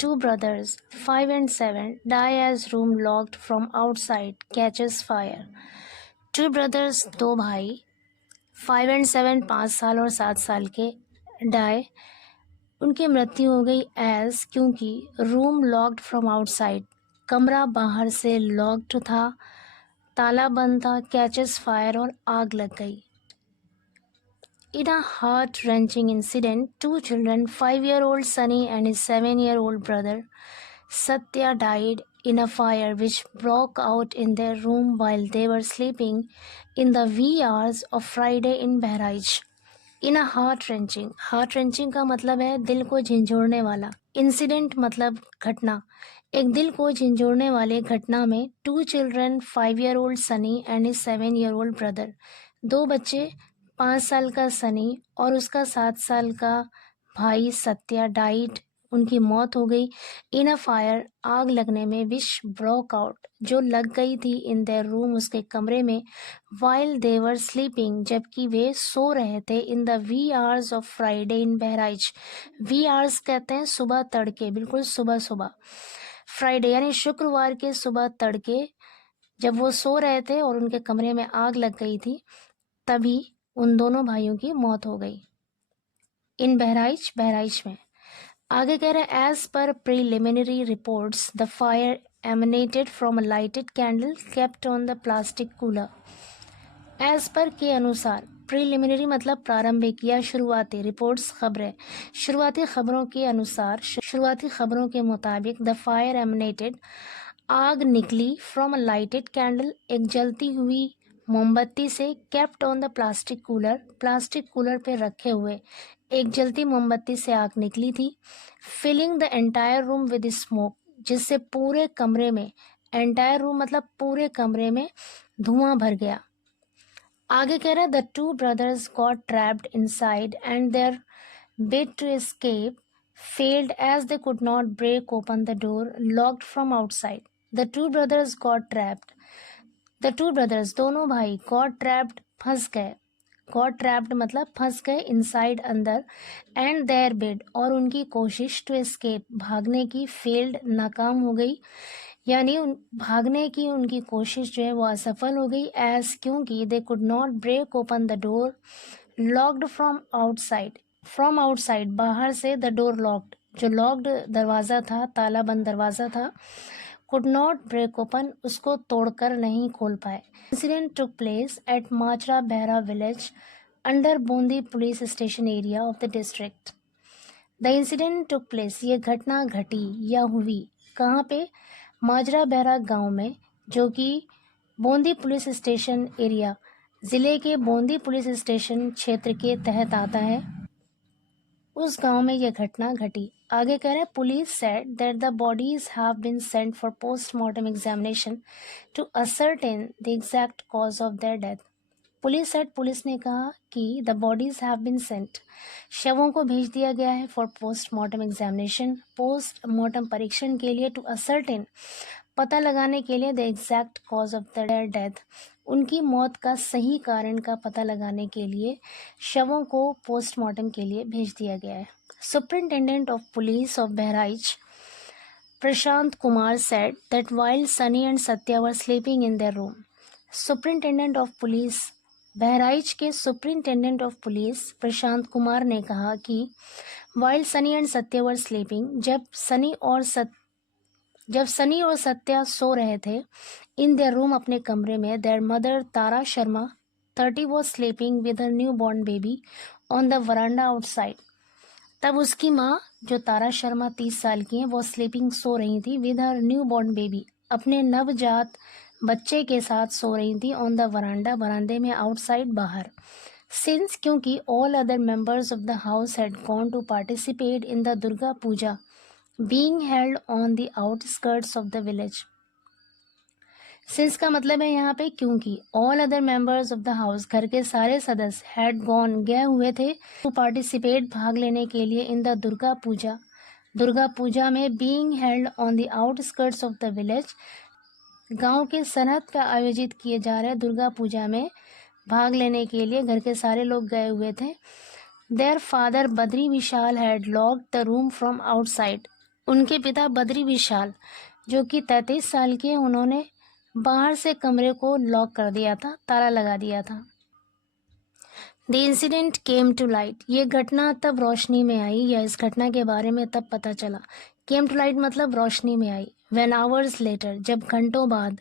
Two brothers, 5 and 7, die as room locked from outside catches fire. Two brothers, दो भाई, 5 and 7, 5 साल और 7 साल के, die, उनकी मृत्यु हो गई एज क्योंकि रूम लॉक्ड फ्रॉम आउटसाइड, कमरा बाहर से लॉक्ड था, ताला बंद था, कैचेस फायर और आग लग गई. In a heart-wrenching incident, two children, 5-year-old Sunny and his 7-year-old brother Satya, died in a fire which broke out in their room while they were sleeping in the wee hours of Friday in Bahraich. In a heart-wrenching का मतलब है दिल को झंझोड़ने वाला. Incident मतलब घटना. एक दिल को झंझोड़ने वाले घटना में two children, 5-year-old Sunny and his 7-year-old brother, दो बच्चे, 5 साल का सनी और उसका 7 साल का भाई सत्या, डाइड, उनकी मौत हो गई. इन अ फायर, आग लगने में, विच ब्रोक आउट, जो लग गई थी, इन देयर रूम, उसके कमरे में, वाइल दे वर स्लीपिंग, जबकि वे सो रहे थे, in the wee hours of Friday in Bahraich. Wee hours कहते हैं सुबह तड़के, बिल्कुल सुबह सुबह. फ्राइडे यानी शुक्रवार के सुबह तड़के जब वो सो रहे थे और उनके कमरे में आग लग गई थी, तभी उन दोनों भाइयों की मौत हो गई. इन बहराइच, बहराइच में. आगे कह रहे हैं as per preliminary reports the fire emanated from a lighted candle kept on the plastic cooler. As per के अनुसार, प्रीलिमिनरी मतलब प्रारंभिक या शुरुआती, रिपोर्ट्स खबरें, शुरुआती खबरों के अनुसार, शुरुआती खबरों के मुताबिक, द फायर एमिनेटेड, आग निकली, फ्रॉम अ लाइटेड कैंडल, एक जलती हुई मोमबत्ती से, kept on the plastic cooler, plastic cooler पे रखे हुए एक जलती मोमबत्ती से आग निकली थी. Filling the entire room with smoke, जिससे पूरे कमरे में, एंटायर रूम मतलब पूरे कमरे में धुआं भर गया. आगे कह रहा है the two brothers got trapped inside and their bid to escape failed as they could not break open the door locked from outside. The two brothers got trapped. The two brothers, दोनों भाई, got trapped, फंस गए. got trapped मतलब फंस गए, inside अंदर, and their bid और उनकी कोशिश, to escape भागने की, failed नाकाम हो गई, यानी भागने की उनकी कोशिश जो है वो असफल हो गई. as क्योंकि they could not break open the door locked from outside. From outside बाहर से, द डोर लॉक्ड जो लॉक्ड दरवाज़ा था, ताला बंद दरवाज़ा था, कुड नॉट ब्रेक ओपन उसको तोड़कर नहीं खोल पाए. Incident took place at Machra Bahra village under Bundi police station area of the district. The incident took place ये घटना घटी या हुई कहाँ पे? माजरा बहरा गांव में, जो कि बूंदी पुलिस स्टेशन एरिया, ज़िले के बूंदी पुलिस स्टेशन क्षेत्र के तहत आता है, उस गांव में यह घटना घटी. आगे कह रहे हैं police said that the bodies have been sent for postmortem examination to ascertain the exact cause of their death. Police ने कहा कि the bodies have been sent, शवों को भेज दिया गया है, फॉर पोस्टमार्टम एग्जामिनेशन, पोस्टमार्टम परीक्षण के लिए, टू असर्टेन पता लगाने के लिए, the exact cause of their death उनकी मौत का सही कारण का पता लगाने के लिए शवों को पोस्टमार्टम के लिए भेज दिया गया है. Superintendent of police of Bahraich Prashant Kumar said that while Sunny and Satya were sleeping in their room. Superintendent of police Bahraich के superintendent of police Prashant Kumar ने कहा कि while Sunny and Satya were sleeping, जब सनी और सत्या सो रहे थे, इन देयर रूम अपने कमरे में, there mother Tara Sharma 30 was sleeping with her new born baby on the veranda outside. तब उसकी माँ जो तारा शर्मा 30 साल की हैं, वो स्लीपिंग सो रही थी, with her new born baby अपने नवजात बच्चे के साथ सो रही थी, ऑन द वरांडा बरामदे में, आउटसाइड बाहर. सिंस क्योंकि all other members of the house had gone to participate in the Durga Puja being held on the outskirts of the village. Since का मतलब है यहाँ पे क्योंकि, all other members of the house घर के सारे सदस्य, had gone गए हुए थे, to participate भाग लेने के लिए, in the दुर्गा पूजा में, being held on the outskirts of the village गांव के सरहद पे आयोजित किए जा रहे दुर्गा पूजा में भाग लेने के लिए घर के सारे लोग गए हुए थे. Their father Badri Vishal had locked the room from outside. उनके पिता बद्री विशाल जो कि 33 साल के, उन्होंने बाहर से कमरे को लॉक कर दिया था, ताला लगा दिया था। The incident came to light, ये घटना तब रोशनी में आई, या इस घटना के बारे में तब पता चला। केम टू लाइट मतलब रोशनी में आई। व्हेन आवर्स लेटर, जब घंटों बाद,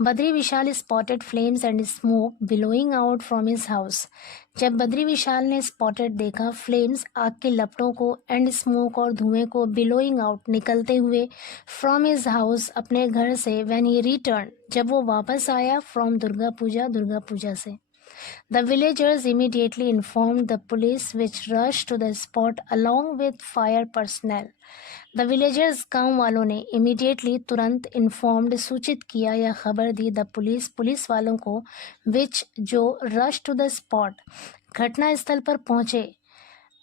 Badri Vishal spotted flames and smoke billowing out from his house, जब बद्री विशाल ने स्पॉटेड देखा फ्लेम्स, आग के लपटों को, एंड स्मोक और धुएं को, बिलोइंग आउट निकलते हुए, फ्रॉम हिज हाउस अपने घर से, व्हेन ही रिटर्न जब वो वापस आया, फ्रॉम दुर्गा पूजा से। The villagers immediately informed the police, which rushed to the spot along with fire personnel. The villagers, गांव वालों ने, immediately तुरंत, informed सूचित किया या खबर दी, the police पुलिस वालों को, which जो, rushed to the spot घटना स्थल पर पहुंचे,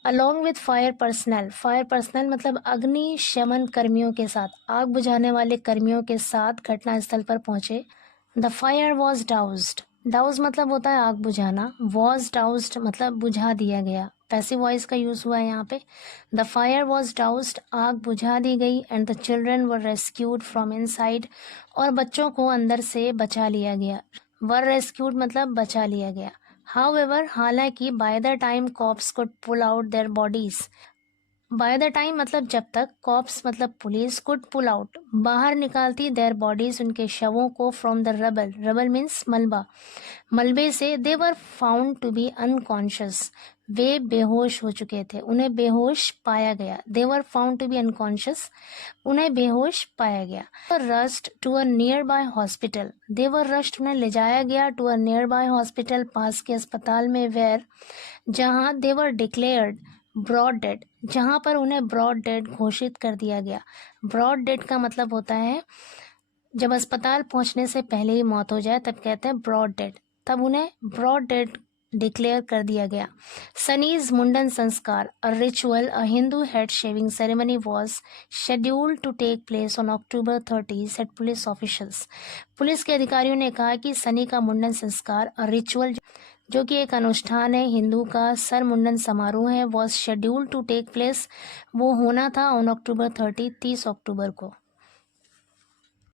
along with fire personnel मतलब अग्नि शमन कर्मियों के साथ, आग बुझाने वाले कर्मियों के साथ घटना स्थल पर पहुंचे। The fire was doused, douse मतलब होता है आग बुझाना, वॉज डाउज्ड मतलब बुझा दिया गया, पैसिव वॉइस का यूज हुआ है यहाँ पे। द फायर वॉज डाउज्ड, आग बुझा दी गई, and the children were rescued from inside, और बच्चों को अंदर से बचा लिया गया। वर रेस्क्यूड मतलब बचा लिया गया। हाउएवर, हालांकि, by the time cops could pull out their bodies, by the time मतलब जब तक, कॉप्स मतलब पुलिस, कुड पुल आउट बाहर निकालती, देयर बॉडीज उनके शवों को, from the rubble, rubble means मलबा, मलबे से, they were found to be unconscious, वे बेहोश हो चुके थे, उन्हें बेहोश पाया गया। They were found to be unconscious, उन्हें बेहोश पाया गया। Rushed to a nearby hospital, they were rushed उन्हें ले जाया गया, to a nearby hospital पास के अस्पताल में, वेयर जहां, they were declared brought dead, जहां पर उन्हें ब्रॉड डेड घोषित कर दिया गया। ब्रॉड डेड का मतलब होता है जब अस्पताल पहुंचने से पहले ही मौत हो जाए, तब कहते हैं ब्रॉड डेड, तब उन्हें ब्रॉड डेड डिक्लेयर कर दिया गया। Sunny's mundan sanskar, a ritual, a Hindu head shaving ceremony was scheduled to take place on October 30, said police officials. पुलिस के अधिकारियों ने कहा कि सनी का मुंडन संस्कार, अ रिचुअल जो कि एक अनुष्ठान है, हिंदू का सर मुंडन समारोह है, was scheduled to take place, वो होना था ऑन October 30, 30 अक्टूबर को।